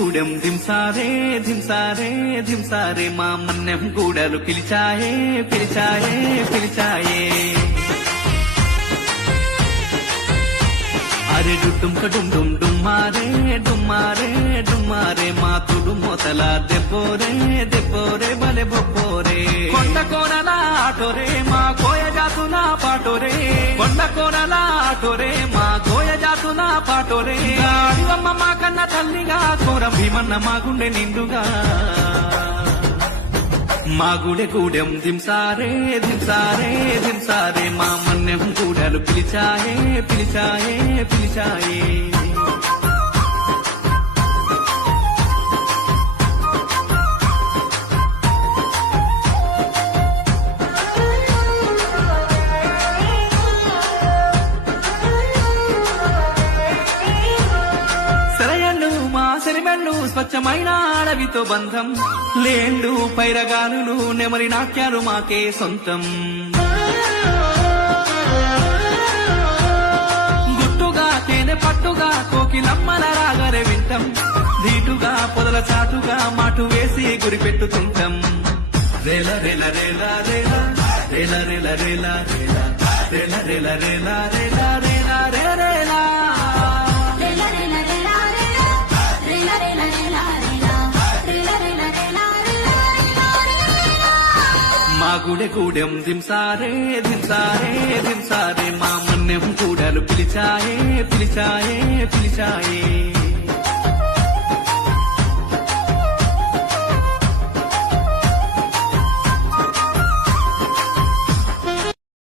గూడెం దింసారే దింసారే దింసారే మా మన్నెం గూడలు పిలిచాయే పిలిచాయే పిలిచాయే అరే డుమ్క డుమ్ డుమ్ డుమ్మారే డుమ్మారే డుమ్మారే మా తుడు మొతల దెబ్బోరే దెబ్బోరే బలె బొబ్బోరే కొండ కోనల ఆటోరే మా కోయ జాతుల పాటోరే కొండ కోనల ఆటోరే మా కోయ జాతుల పాటోరే అడివమ్మ మా కన్న తల్లిగా కోరం భీమన్న మా గుండె నిండుగా మా గుడె గూడెం దింసారే దింసారే దింసారే మా మన్నెం గూడలు పిలిచాయే పిలిచాయే పిలిచాయే సెరిమెళ్ళు స్వచ్ఛమైన అడవితో బంధం లేండు పైరగాలులు నెమరి నాట్యాలు మాకే సొంతం గుట్టుగా తేనె పట్టుగా కోకిలమ్మల రాగరే వింటం ధీటుగా పొదల చాటుగా మాటు వేసి గురిపెట్టుతుంటాం రేల రేల రేల రేల రేల రేల రేల రేల రేల రేల రేల రేల రేల రేలా మా గుడె గూడెం దింసారే దింసారే దింసారే మా మన్నెం గూడలు పిలిచాయే పిలిచాయే పిలిచాయే